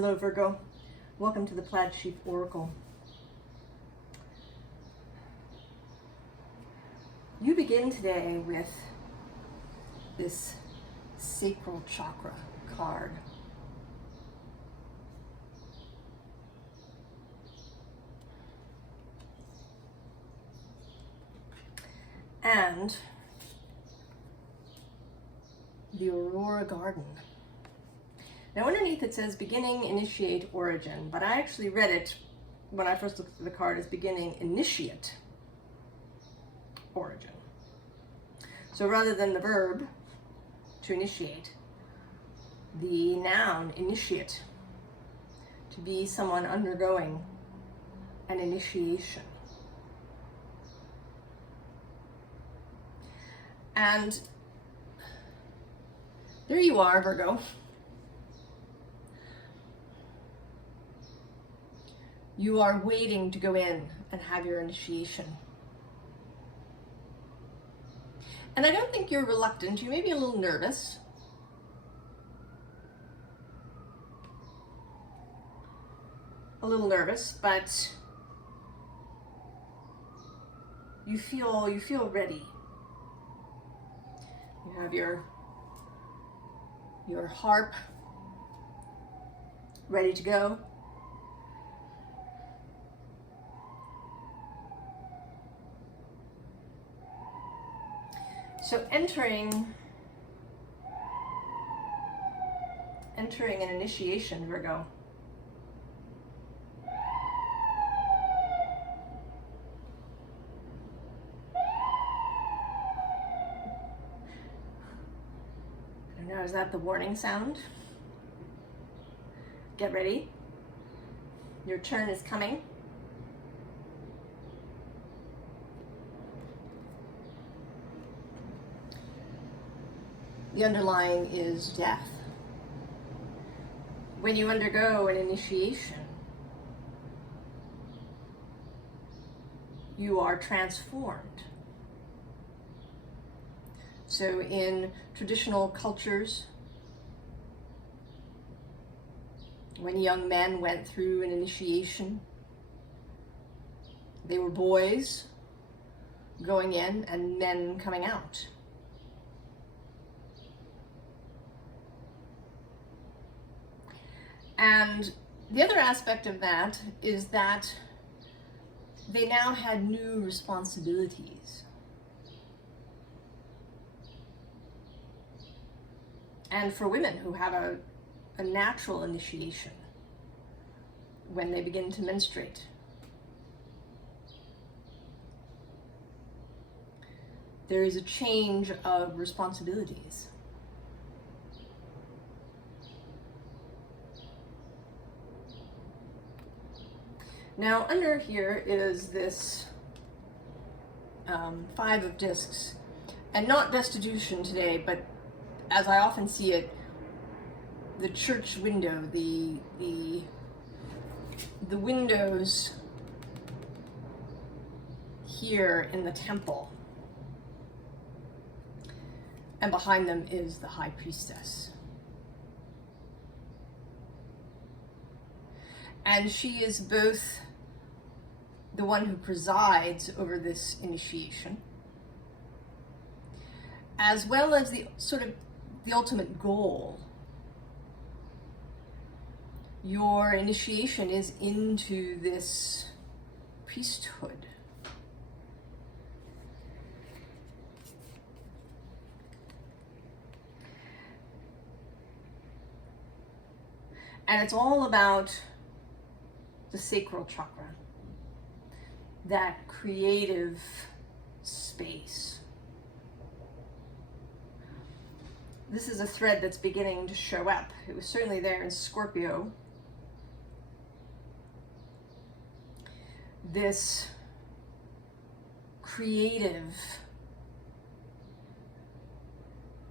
Hello Virgo, welcome to the Plaid Oracle. You begin today with this sacral chakra card. And the Aurora Garden. Now underneath it says beginning, initiate, origin, but I actually read it when I first looked at the card as beginning, initiate, origin. So rather than the verb to initiate, the noun initiate, to be someone undergoing an initiation. And there you are, Virgo. You are waiting to go in and have your initiation. And I don't think you're reluctant. You may be a little nervous. But you feel ready. You have your harp ready to go. So entering an initiation, Virgo. I don't know, is that the warning sound? Get ready. Your turn is coming. The underlying is death. When you undergo an initiation, you are transformed. So in traditional cultures, when young men went through an initiation, they were boys going in and men coming out. And the other aspect of that is that they now had new responsibilities. And for women who have a natural initiation when they begin to menstruate, there is a change of responsibilities. Now under here is this 5 of discs, and not destitution today, but as I often see it, the church window, the windows here in the temple, and behind them is the high priestess. And she is both the one who presides over this initiation, as well as the ultimate goal. Your initiation is into this priesthood. And it's all about the sacral chakra, that creative space. This is a thread that's beginning to show up. It was certainly there in Scorpio. This creative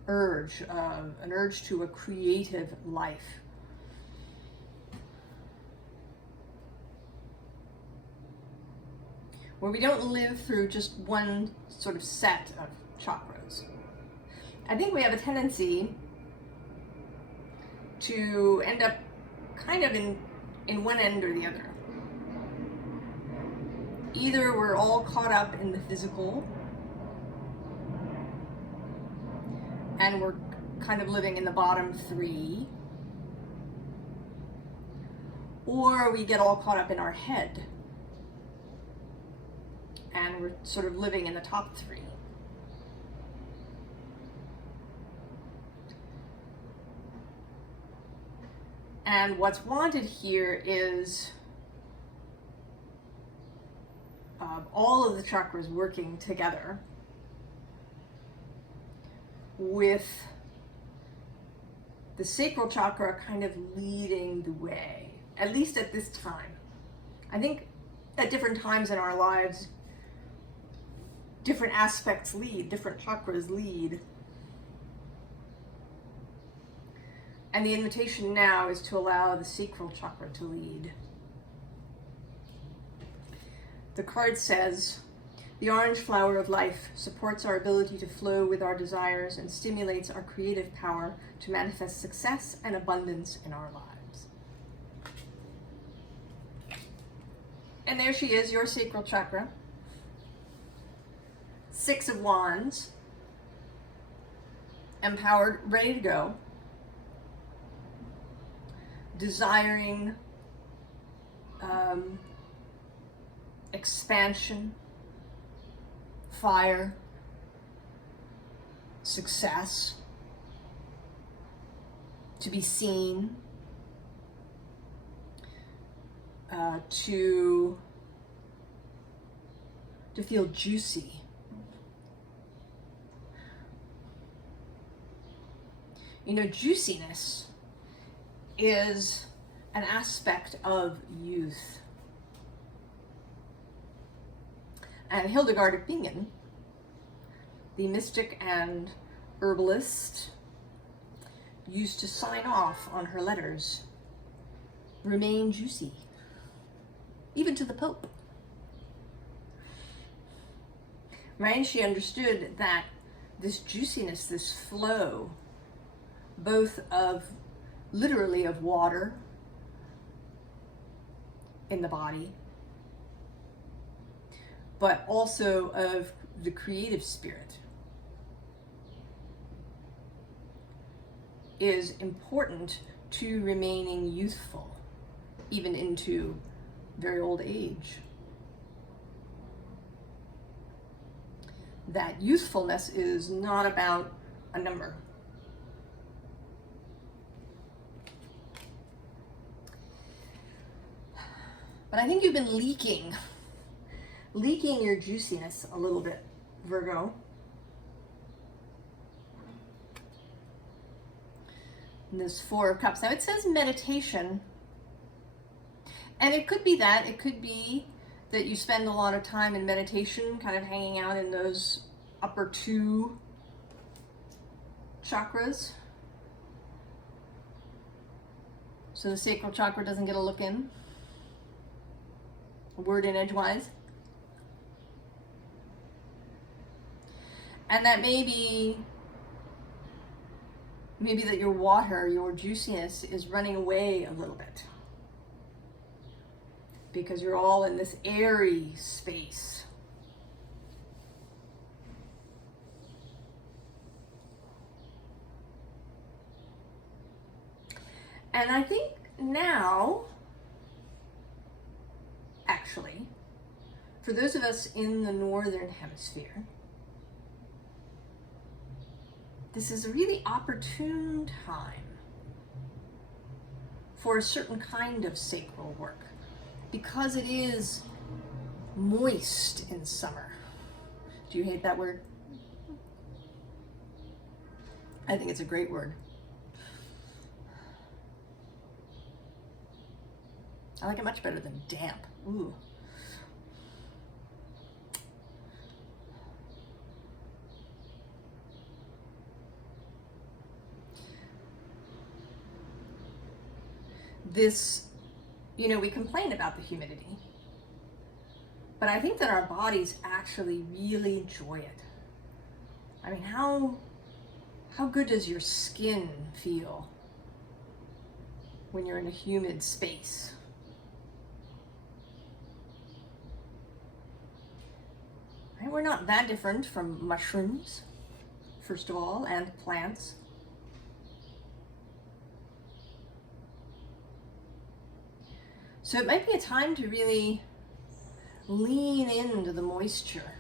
urge, an urge to a creative life. Where we don't live through just one sort of set of chakras. I think we have a tendency to end up kind of in one end or the other. Either we're all caught up in the physical and we're kind of living in the bottom three, or we get all caught up in our head and we're sort of living in the top three. And what's wanted here is all of the chakras working together with the sacral chakra kind of leading the way, at least at this time. I think at different times in our lives, different aspects lead, different chakras lead. And the invitation now is to allow the sacral chakra to lead. The card says, the orange flower of life supports our ability to flow with our desires and stimulates our creative power to manifest success and abundance in our lives. And there she is, your sacral chakra. 6 of Wands. Empowered, ready to go. Desiring expansion, fire, success, to be seen, to feel juicy. You know, juiciness is an aspect of youth. And Hildegard of Bingen, the mystic and herbalist, used to sign off on her letters, remain juicy, even to the Pope. Right? She understood that this juiciness, this flow, both of literally of water in the body, but also of the creative spirit, is important to remaining youthful, even into very old age. That youthfulness is not about a number. But I think you've been leaking your juiciness a little bit, Virgo. And this 4 of Cups. Now it says meditation. And it could be that. It could be that you spend a lot of time in meditation, kind of hanging out in those upper 2 chakras. So the sacral chakra doesn't get a look in. A word in edgewise. And that maybe that your water, your juiciness is running away a little bit. Because you're all in this airy space. And I think now, actually, for those of us in the Northern Hemisphere, this is a really opportune time for a certain kind of sacral work, because it is moist in summer. Do you hate that word? I think it's a great word. I like it much better than damp. Ooh. This, you know, we complain about the humidity, but I think that our bodies actually really enjoy it. I mean, how good does your skin feel when you're in a humid space. Right? We're not that different from mushrooms, first of all, and plants. So it might be a time to really lean into the moisture.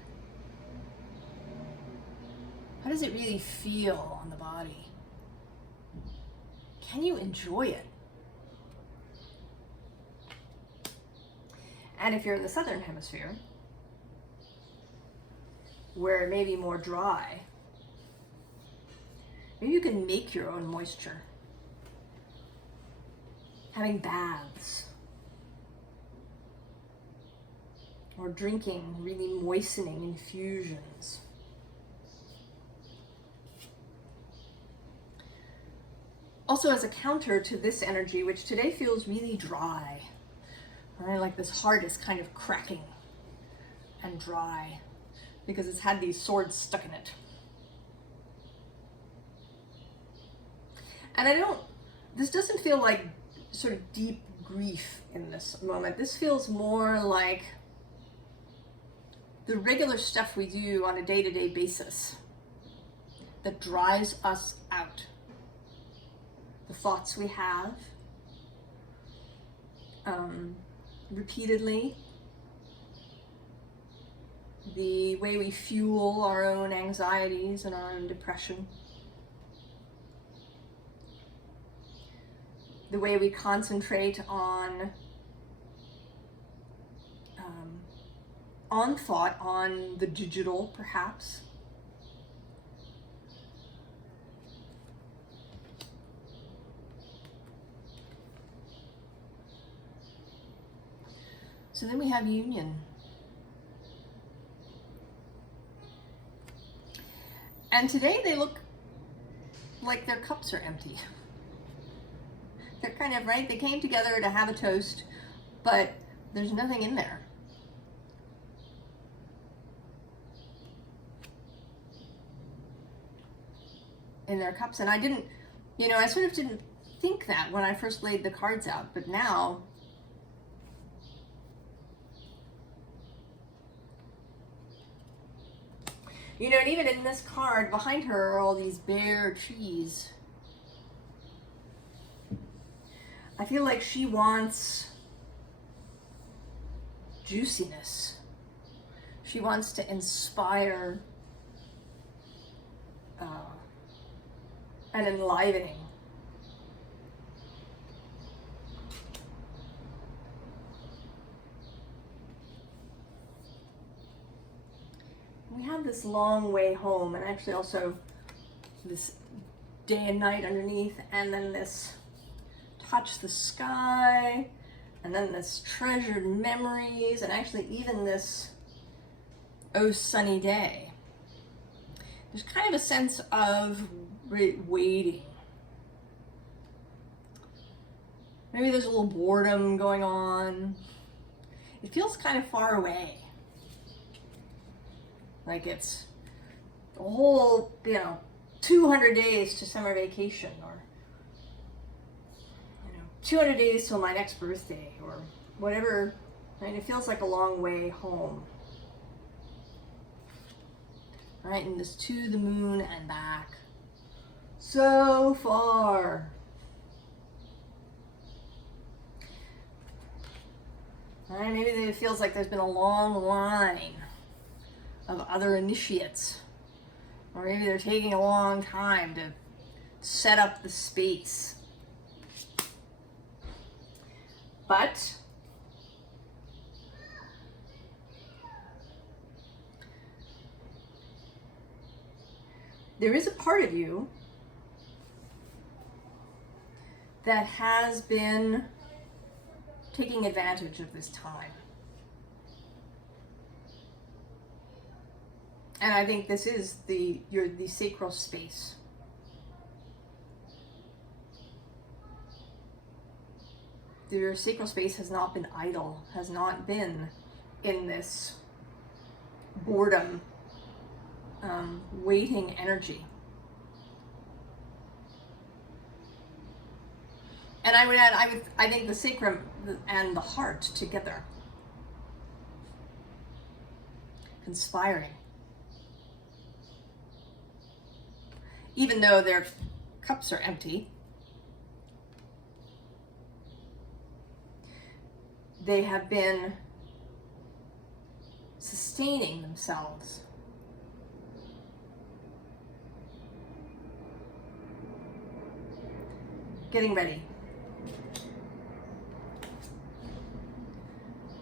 How does it really feel on the body? Can you enjoy it? And if you're in the southern hemisphere, where it may be more dry, maybe you can make your own moisture. Having baths, or drinking really moistening infusions. Also, as a counter to this energy, which today feels really dry, right? Like this heart is kind of cracking and dry because it's had these swords stuck in it. And this doesn't feel like sort of deep grief in this moment. This feels more like the regular stuff we do on a day-to-day basis that drives us out. The thoughts we have repeatedly, the way we fuel our own anxieties and our own depression, the way we concentrate on thought, on the digital perhaps. So then we have union. And today they look like their cups are empty. They're kind of, right, they came together to have a toast, but there's nothing in there. In their cups. And I didn't, I sort of didn't think that when I first laid the cards out, but now and even in this card, behind her are all these bare trees. I feel like she wants juiciness. She wants to inspire and enlivening. We have this long way home, and actually also this day and night underneath, and then this touch the sky, and then this treasured memories, and actually even this oh sunny day. There's kind of a sense of waiting. Maybe there's a little boredom going on. It feels kind of far away. Like it's a whole, 200 days to summer vacation, or 200 days till my next birthday, or whatever. And it feels like a long way home. Right, and this to the moon and back. So far. Right, maybe it feels like there's been a long line of other initiates. Or maybe they're taking a long time to set up the space. But there is a part of you that has been taking advantage of this time. And I think this is the sacral space. Your sacral space has not been idle, has not been in this boredom, waiting energy. And I would add, I think the sacrum and the heart together, conspiring. Even though their cups are empty, they have been sustaining themselves. Getting ready.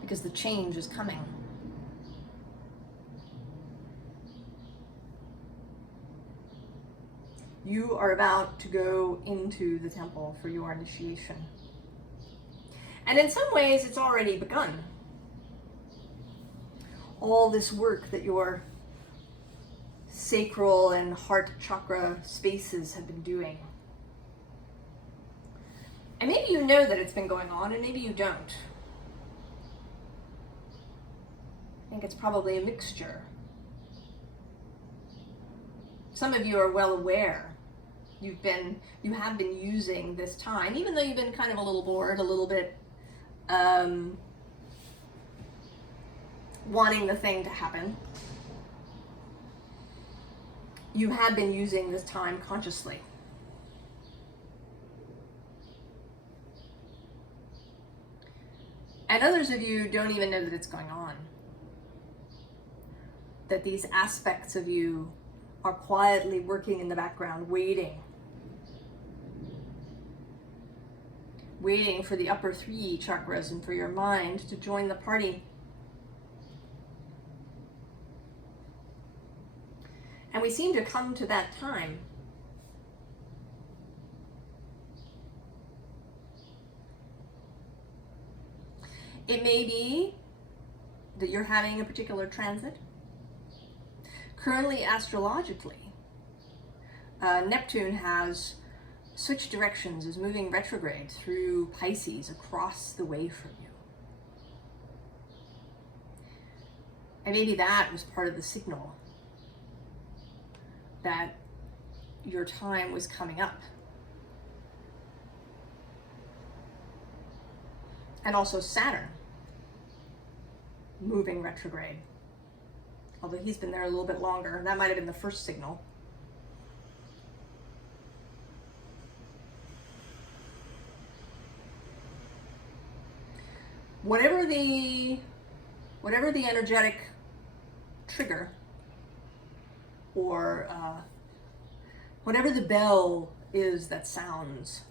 Because the change is coming. You are about to go into the temple for your initiation. And in some ways, it's already begun. All this work that your sacral and heart chakra spaces have been doing. And maybe you know that it's been going on, and maybe you don't. I think it's probably a mixture. Some of you are well aware. You have been using this time, even though you've been kind of a little bored, a little bit wanting the thing to happen. You have been using this time consciously. And others of you don't even know that it's going on. That these aspects of you are quietly working in the background, waiting for the upper 3 chakras and for your mind to join the party. And we seem to come to that time. It may be that you're having a particular transit. Currently, astrologically, Neptune has switched directions, is moving retrograde through Pisces across the way from you. And maybe that was part of the signal that your time was coming up. And also Saturn moving retrograde. Although he's been there a little bit longer. That might have been the first signal. Whatever the energetic trigger, or whatever the bell is that sounds,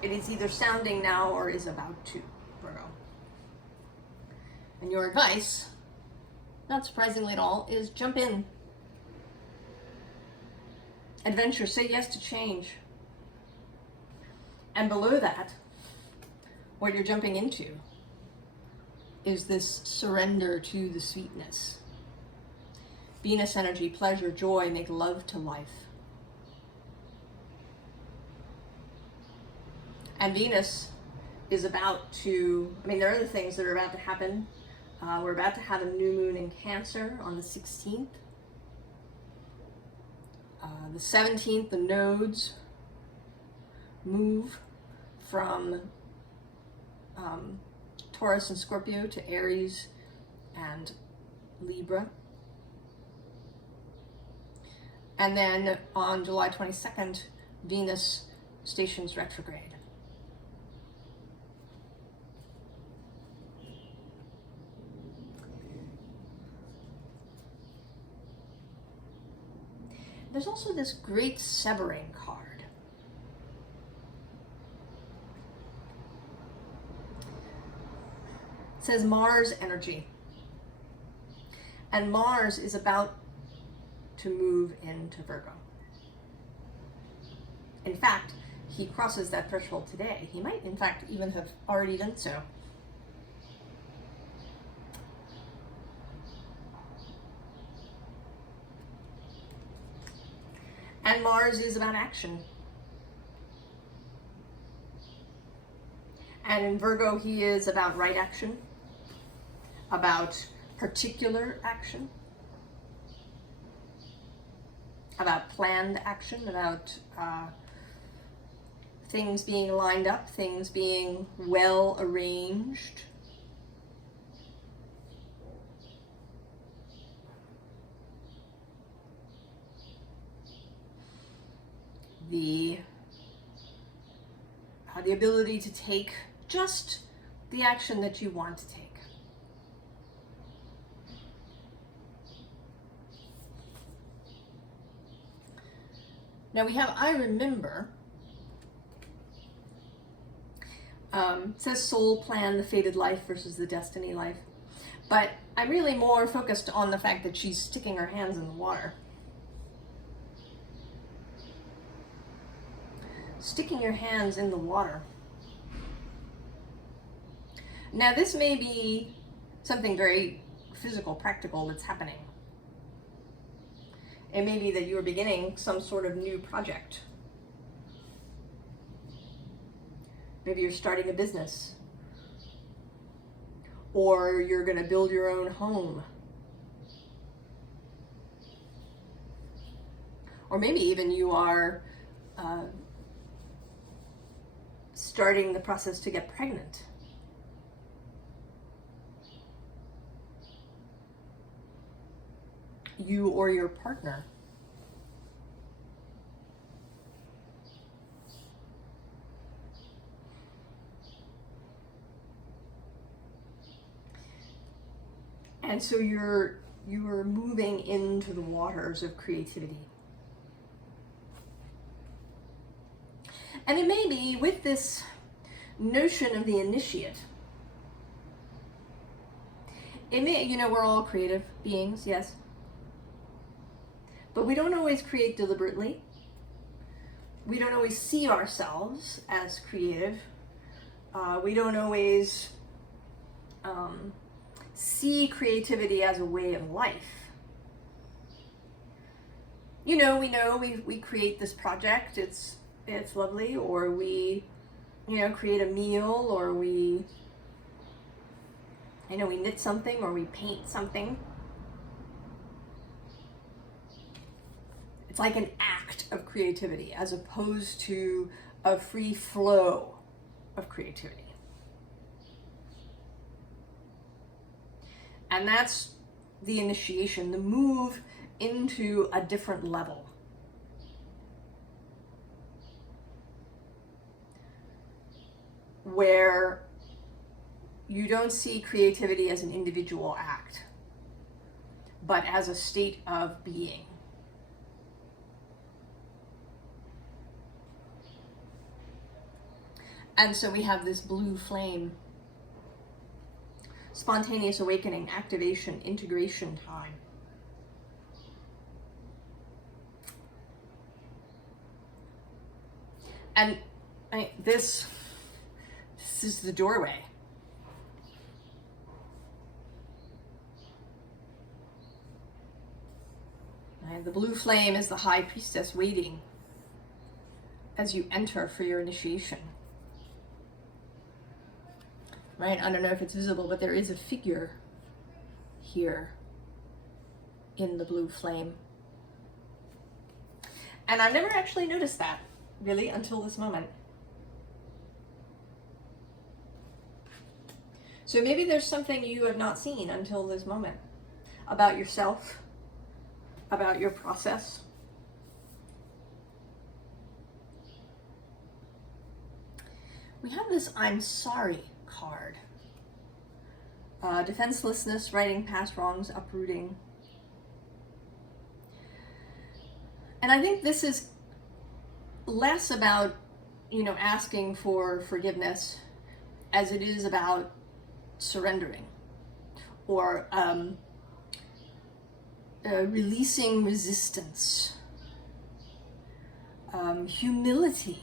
it is either sounding now or is about to, Virgo. And your advice, not surprisingly at all, is jump in. Adventure, say yes to change. And below that, what you're jumping into is this surrender to the sweetness. Venus energy, pleasure, joy, make love to life. And Venus is about to, there are other things that are about to happen. We're about to have a new moon in Cancer on the 16th. The 17th, the nodes move from Taurus and Scorpio to Aries and Libra. And then on July 22nd, Venus stations retrograde. There's also this great severing card. It says Mars energy. And Mars is about to move into Virgo. In fact, he crosses that threshold today. He might, in fact, even have already done so. And Mars is about action. And in Virgo, he is about right action, about particular action. about planned action, about things being lined up, things being well arranged. The ability to take just the action that you want to take. Now we have I remember. It says soul plan, the fated life versus the destiny life. But I'm really more focused on the fact that she's sticking her hands in the water. Sticking your hands in the water. Now this may be something very physical, practical that's happening. It may be that you're beginning some sort of new project. Maybe you're starting a business. Or you're going to build your own home. Or maybe even you are starting the process to get pregnant. You or your partner. And so you're moving into the waters of creativity. And it may be with this notion of the initiate. It may, you know, we're all creative beings, yes. But we don't always create deliberately. We don't always see ourselves as creative. We don't always see creativity as a way of life. You know, we create this project, it's lovely, or we, you know, create a meal, or we, you know, we knit something, or we paint something. It's like an act of creativity as opposed to a free flow of creativity. And that's the initiation, the move into a different level. Where you don't see creativity as an individual act, but as a state of being. And so we have this blue flame. Spontaneous awakening, activation, integration time. And this is the doorway. Right? The blue flame is the high priestess waiting as you enter for your initiation. Right? I don't know if it's visible, but there is a figure here in the blue flame. And I've never actually noticed that, really, until this moment. So maybe there's something you have not seen until this moment about yourself, about your process. We have this I'm sorry card. Defenselessness, righting past wrongs, uprooting. And I think this is less about, you know, asking for forgiveness as it is about surrendering or releasing resistance, humility,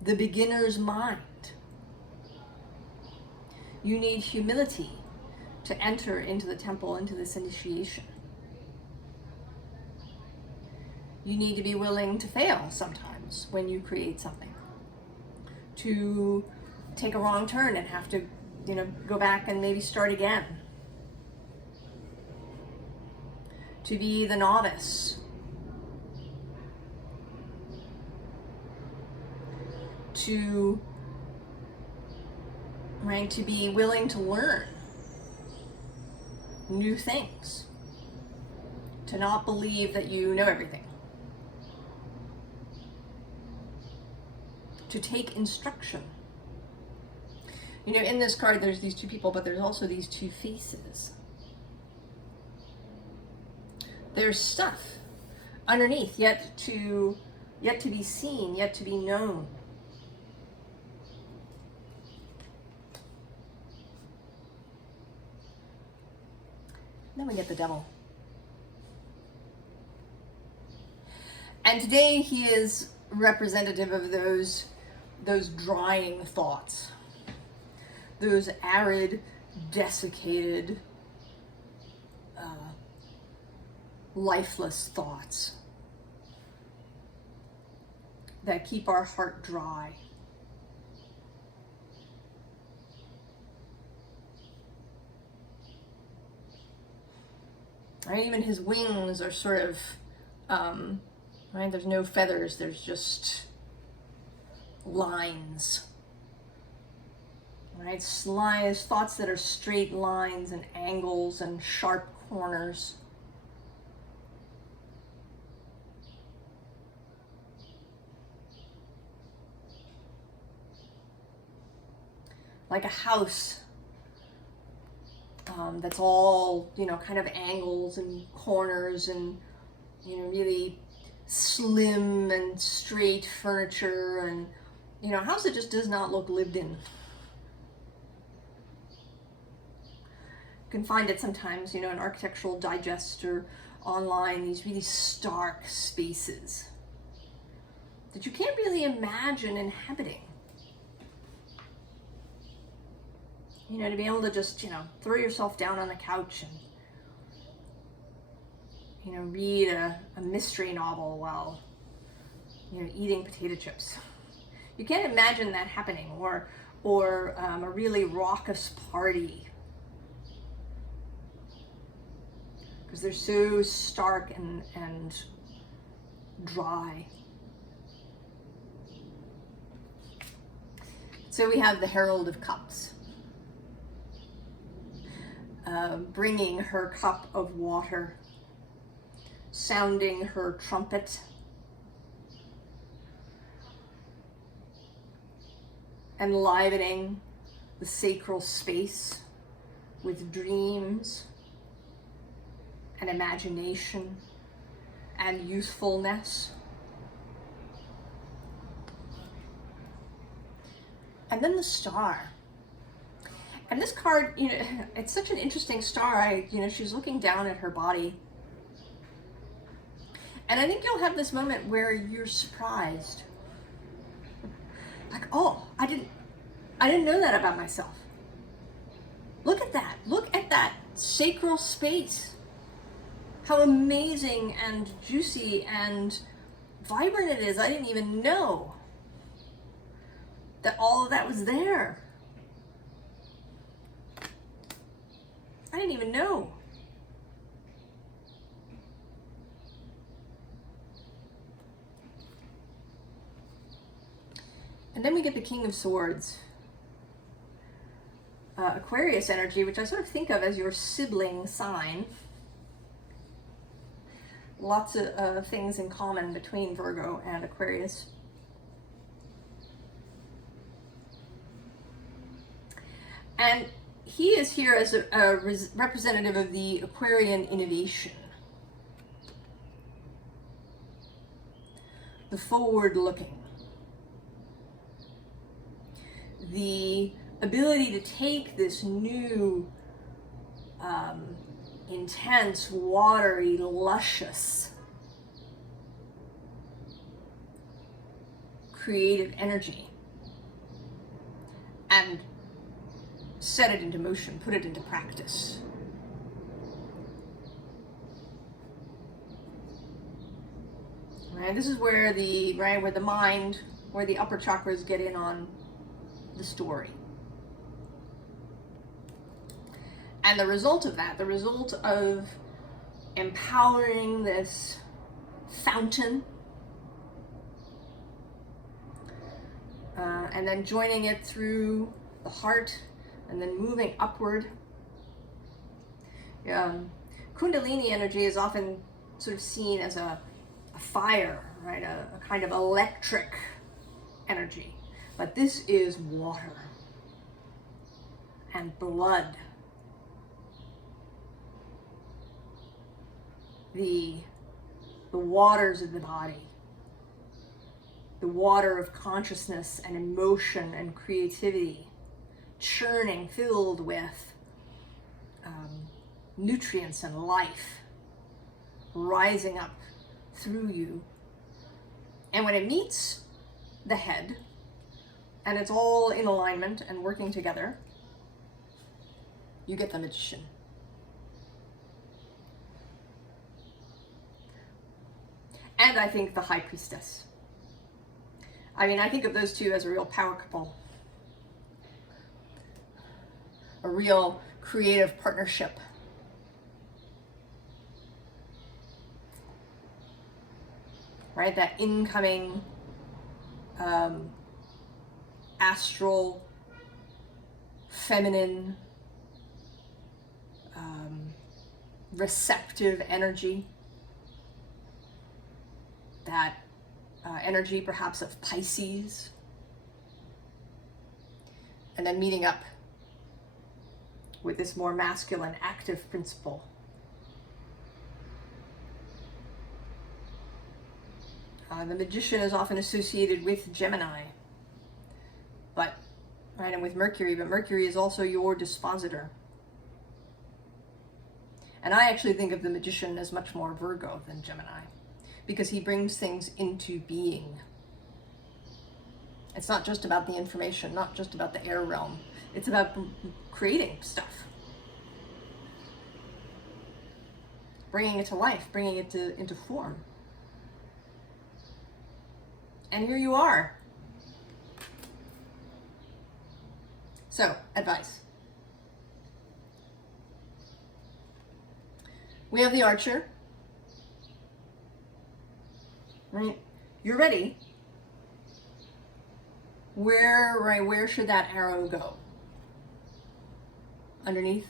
the beginner's mind. You need humility to enter into the temple, into this initiation. You need to be willing to fail sometimes when you create something, to take a wrong turn and have to, you know, go back and maybe start again, to be the novice, to be willing to learn new things, to not believe that you know everything, to take instruction. You know, in this card, there's these two people, but there's also these two faces. There's stuff underneath, yet to be seen, yet to be known. Then we get the devil. And today he is representative of those drying thoughts, those arid, desiccated, lifeless thoughts that keep our heart dry. Right? Even his wings are sort of, right? There's no feathers, there's just lines. Right? Thoughts that are straight lines and angles and sharp corners. Like a house that's all, kind of angles and corners and, really slim and straight furniture and, a house that just does not look lived in. You can find it sometimes, in Architectural Digest or online, these really stark spaces that you can't really imagine inhabiting. To be able to just, throw yourself down on the couch and, read a mystery novel while, eating potato chips. You can't imagine that happening, or a really raucous party, because they're so stark and dry. So we have the Herald of Cups. Bringing her cup of water, sounding her trumpet, enlivening the sacral space with dreams and imagination and youthfulness. And then the Star. And this card, it's such an interesting star. She's looking down at her body. And I think you'll have this moment where you're surprised. Like, oh, I didn't know that about myself. Look at that. Look at that sacral space. How amazing and juicy and vibrant it is. I didn't even know that all of that was there. I didn't even know. And then we get the King of Swords. Aquarius energy, which I sort of think of as your sibling sign. Lots of things in common between Virgo and Aquarius. And he is here as a representative of the Aquarian innovation, the forward-looking, the ability to take this new, intense, watery, luscious, creative energy and set it into motion, put it into practice. Right, this is where the mind, where the upper chakras get in on the story. And the result of that, the result of empowering this fountain, and then joining it through the heart, and then moving upward. Kundalini energy is often sort of seen as a fire, right? A kind of electric energy. But this is water and blood. The waters of the body. The water of consciousness and emotion and creativity, churning, filled with nutrients and life, rising up through you. And when it meets the head, and it's all in alignment and working together, you get the magician. And I think the high priestess. I mean, I think of those two as a real power couple. A real creative partnership. Right? That incoming astral, feminine, receptive energy. That energy perhaps of Pisces. And then meeting up with this more masculine, active principle. The magician is often associated with Gemini, but right, and with Mercury, but Mercury is also your dispositor. And I actually think of the magician as much more Virgo than Gemini, because he brings things into being. It's not just about the information, not just about the air realm. It's about creating stuff. Bringing it to life, bringing it into form. And here you are. So, advice. We have the archer. Right? You're ready. Where should that arrow go? Underneath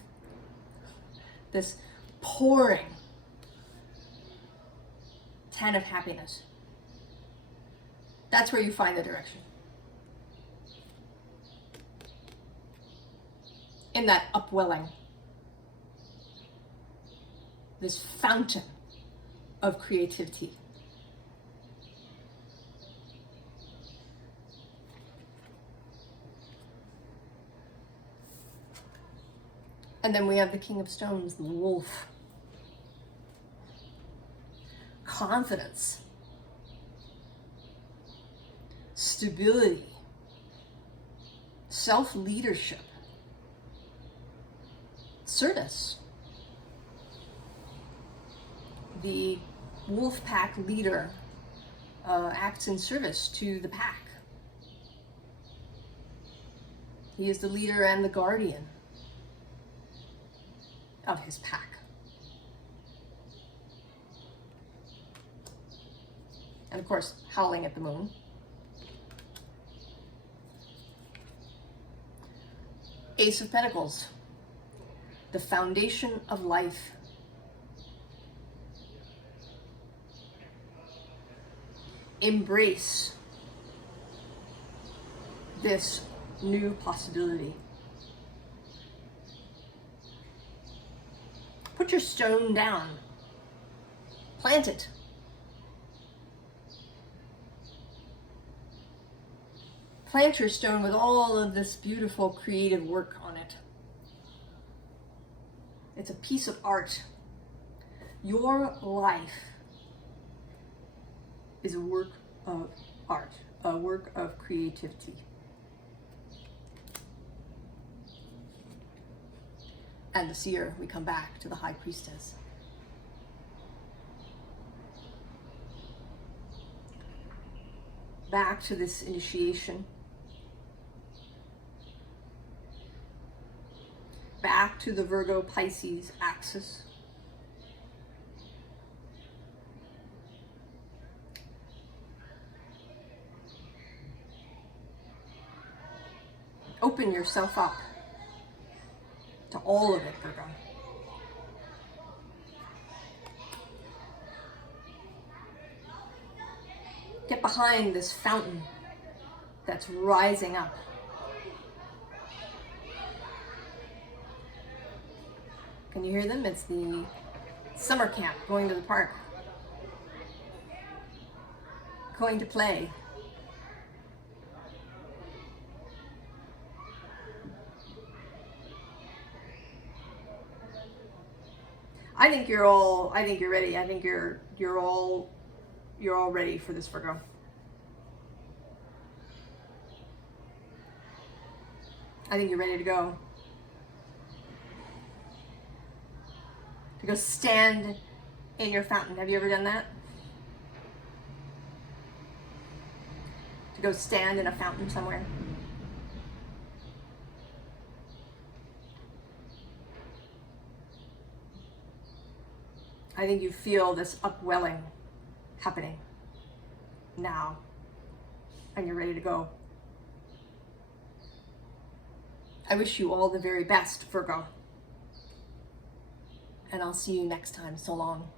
this pouring 10 of happiness. That's where you find the direction. In that upwelling, this fountain of creativity. And then we have the King of Stones, the wolf. Confidence. Stability. Self-leadership. Service. The wolf pack leader acts in service to the pack. He is the leader and the guardian of his pack. And of course, howling at the moon. Ace of Pentacles, the foundation of life. Embrace this new possibility. Put your stone down. Plant it. Plant your stone with all of this beautiful creative work on it. It's a piece of art. Your life is a work of art, a work of creativity. And the seer, we come back to the high priestess. Back to this initiation. Back to the Virgo Pisces axis. Open yourself up to all of it, Virgo. Get behind this fountain that's rising up. Can you hear them? It's the summer camp, going to the park, going to play. I think you're ready. I think you're all ready for this, Virgo. I think you're ready to go. To go stand in your fountain. Have you ever done that? To go stand in a fountain somewhere. I think you feel this upwelling happening now, and you're ready to go. I wish you all the very best, Virgo. And I'll see you next time. So long.